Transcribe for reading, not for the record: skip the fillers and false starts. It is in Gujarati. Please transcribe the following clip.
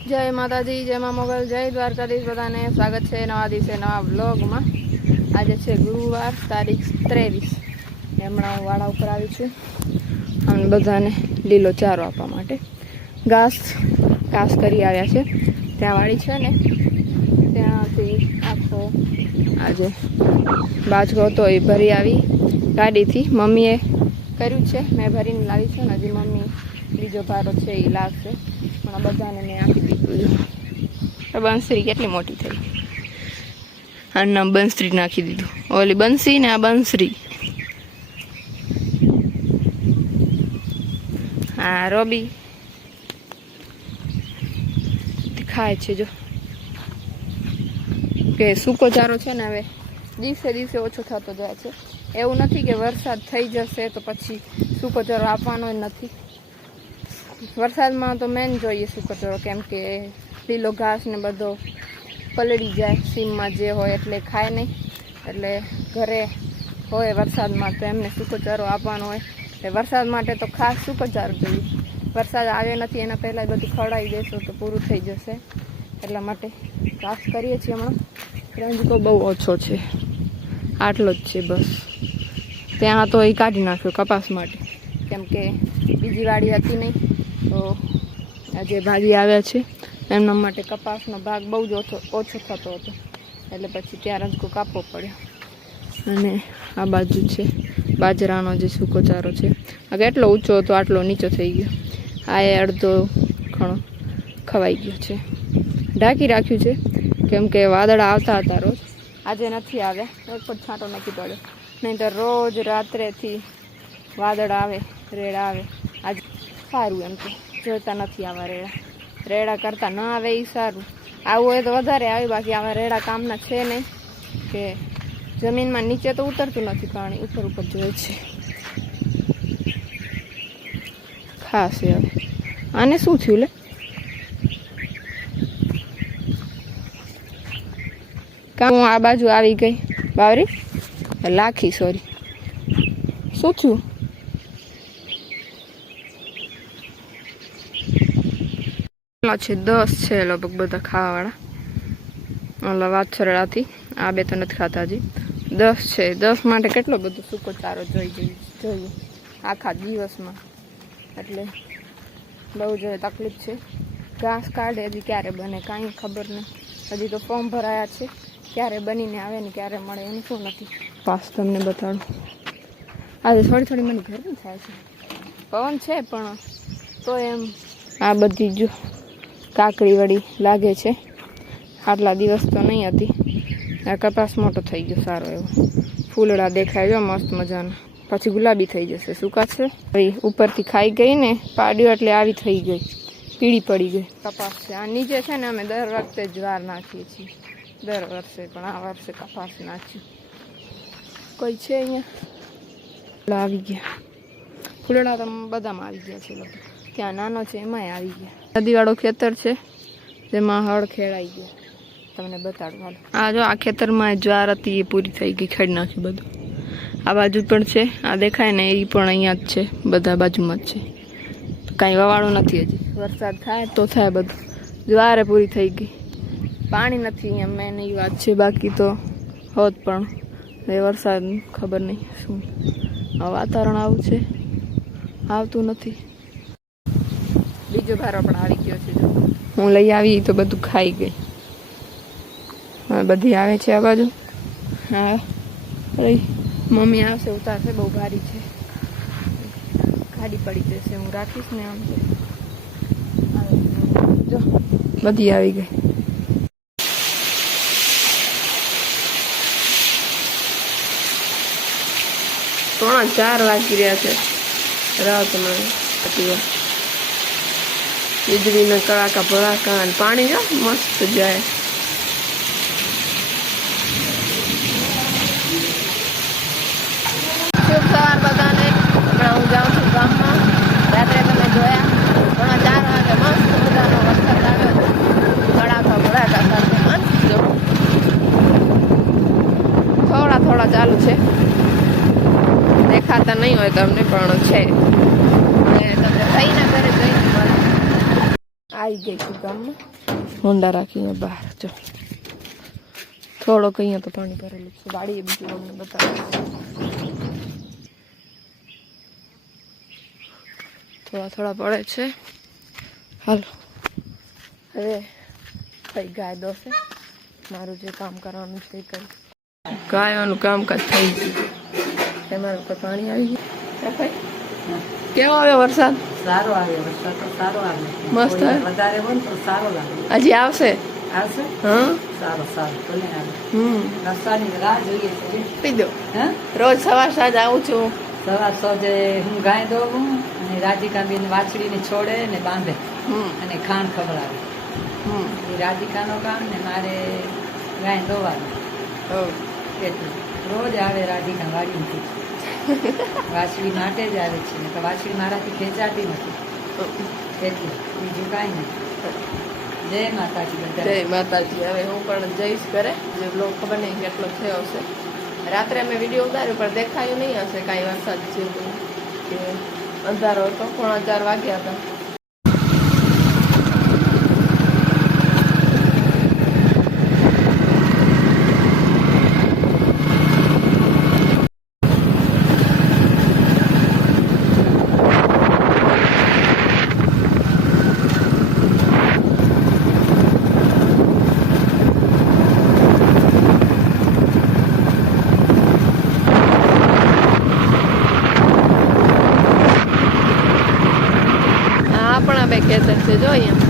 जय माताजी, जय मां मोगल, जय द्वारकाधीश। बधाने स्वागत है नवा दिवसे नवा व्लॉग में। आज है गुरुवार तारीख 23। हमણાં હું વાડા ઉપર આવી છું અમને બધાને લીલો ચારો આપવા માટે ઘાસ કરી આવ્યા છે। ત્યાં વાડી છે ને ત્યાંથી આખો આજે બાજરો હતો એ ભરી આવી ગાડીથી। મમ્મીએ કર્યું છે, મેં ભરીને લાવી છું ને હજી મમ્મી બીજો ભારો છે એ લાવશે। પણ બધાને મેં આપી દીધું। બંસરી કેટલી મોટી થઈ, આ નામ બંસરી નાખી દીધું। ઓલી બંસી ને આ બંસરી। હા રોબી ખાય છે જો કે સૂકો ચારો છે ને હવે દિવસે દિવસે ઓછો થતો જાય છે। એવું નથી કે વરસાદ થઈ જશે તો પછી સૂકો ચારો આપવાનો જ નથી। વરસાદમાં તો મેન જોઈએ સૂકો ચારો, કેમ કે લીલો ઘાસ ને બધો પલળી જાય સીમમાં જે હોય એટલે ખાય નહીં। એટલે ઘરે હોય વરસાદમાં તો એમને સૂકો ચારો આપવાનો હોય। એટલે વરસાદ માટે તો ખાસ સૂકો ચારો જોઈએ। વરસાદ આવ્યો નથી એના પહેલાં બધું ખવડાવી દેશો તો પૂરું થઈ જશે। એટલા માટે ઘાસ કરીએ છીએ। હમણાં રંજકો બહુ ઓછો છે, આટલો જ છે બસ। ત્યાં તો એ કાઢી નાખ્યો કપાસ માટે, કેમ કે બીજી વાડી હતી નહીં તો આજે ભાજી આવ્યા છે એમના માટે કપાસનો ભાગ બહુ જ ઓછો થતો હતો, એટલે પછી ત્યાં રંજકો કાપવો પડ્યો। અને આ બાજુ છે બાજરાનો જે સૂકો ચારો છે। આ કેટલો ઊંચો હતો આટલો નીચો થઈ ગયો। આ એ અડધો ઘણો ખવાઈ ગયો છે। ઢાંકી રાખ્યું છે કેમ કે વાદળા આવતા હતા રોજ, આજે નથી આવ્યા। એક પણ છાંટો નથી પડ્યો, નહીં તો રોજ રાત્રેથી વાદળ આવે રેડા આવે। આજે સારું એમ તો જોઈતા નથી આવા રેડા કરતાં ન આવે એ સારું। આવું હોય તો વધારે આવે, બાકી આવા રેડા કામના છે નહીં કે જમીનમાં નીચે તો ઉતરતું નથી પાણી, ઉપર ઉપર જોઈએ છે। ખાસ હવે આને શું થયું લે, કાં હું આ બાજુ આવી ગઈ બાવરી લાખી, સોરી શું થયું? છે 10 છે લગભગ બધા ખાવાવાળા। ઓલા વાછરડાથી આ બે તો નથી ખાતા હજી। 10 છે, 10 માટે કેટલો બધો સૂકો ચારો જોઈએ આખા દિવસમાં। એટલે બહુ જ તકલીફ છે। ઘાસ કાઢે હજી ક્યારે બને કાંઈ ખબર નહીં। હજી તો ફોર્મ ભરાયા છે, ક્યારે બનીને આવે ને ક્યારે મળે એનું શું નથી। પાસ તમને બતાડું, આજે થોડી મને ગરમી થાય છે। પવન છે પણ તો એમ આ બધી જો કાકડી વળી લાગે છે, આટલા દિવસ તો નહીં હતી। આ કપાસ મોટો થઈ ગયો સારો એવો, ફૂલડા દેખાય જો મસ્ત મજાના, પછી ગુલાબી થઈ જશે, સુકાશે। ભાઈ ઉપરથી ખાઈ ગઈ ને પાડ્યો એટલે આવી થઈ ગઈ, પીળી પડી ગઈ કપાસ છે। આ નીચે છે ને અમે દર વખતે જ્વાર નાખીએ છીએ, દર વર્ષે, પણ આ વર્ષે કપાસ નાખ્યું। કોઈ છે અહીંયા આવી ગયા ફૂલડા તો બધામાં આવી ગયા છે લોકો, ત્યાં નાનો છે એમાંય આવી ગયા। નદીવાળો ખેતર છે જેમાં હળ ખેડાઈ ગયા, તમને બતાડું હાલો। આ જો આ ખેતરમાં જ્વાર હતી એ પૂરી થઈ ગઈ, ખેડી નાખ્યું બધું। આ બાજુ પણ છે, આ દેખાય ને એ પણ અહીંયા જ છે, બધા બાજુમાં જ છે। કાંઈ વવાળું નથી હજી, વરસાદ થાય તો થાય બધું। જ્વારે પૂરી થઈ ગઈ, પાણી નથી અહીંયા, મેન એ વાત છે। બાકી તો હોત પણ એ વરસાદ ખબર નહીં શું, વાતાવરણ આવું છે, આવતું નથી। બીજો ભારો પણ આવી ગયો છે, હું લઈ આવી તો બધું ખાઈ ગઈ। હા બધી આવે છે આ બાજુ। હા મમ્મી આવશે ઉતારશે, બહુ ભારી છે, ગાડી પડી જશે, હું રાખીશ ને આમ જો બધી આવી ગઈ। 3:45 વાગી રહ્યા છે રાતમાં। વીજળીના કડાકા ભડાકા અને પાણી જો મસ્ત જાય। શુભ સવાર બધાને। હું જાઉં છું ગામમાં। રાત્રે તમે જોયા 3:45 વાગે મસ્ત મજાનો વરસાદ આવ્યો હતો, કડાકા ભડાકા સાથે મસ્ત જો થોડા ચાલુ છે, દેખાતા નહીં હોય તમને પણ છે। તમને થઈને ઘરે જઈને આ આવી ગઈ છું ગામમાં હોન્ડા રાખીને બહાર જો થોડોક અહીંયા તો પાણી ભરેલું છે વાડીએ બીજું અમને બતાવે થોડા પડે છે હાલો હવે કઈ ગાય દોશે મારું જે કામ કરવાનું છે એ કરી ગાયોનું કામકાજ થઈ ગયું એમાં પાણી આવી ગયું ભાઈ કેવો આવ્યો વરસાદ સારો આવ્યો વરસાદ તો સારો આવ્યો મસ્ત વધારે હોય ને તો સારો લાગે હજી આવશે આવશે હા સારો ભલે આવે રસ્તાની રાહ જોઈએ છે પી દો હા રોજ સવાર સાંજ આવું છું સવાર સોજે હું ગાય દોવું અને રાધિકાબેન વાછડીને છોડે ને બાંધે અને ખાંડ ખવડાવે એ રાધિકાનો કામ ને મારે ગાય દોવાનું એટલું રોજ આવે રાધિકા વાડીથી વાછડી માટે જ આવે છે ને વાછડી મારાથી ખેંચાતી નથી એટલું બીજું કાંઈ નહીં જય માતાજી બધા જય માતાજી હવે હું પણ જઈશ ઘરે જે બ્લોગ ખબર નહીં કેટલો થયો હશે રાત્રે અમે વિડીયો ઉતાર્યો પણ દેખાયું નહીં હશે કાંઈ વરસાદ જેવું કે અંધારો હતો 4:30 વાગ્યા હતા ખેતર છે જો અહીંયા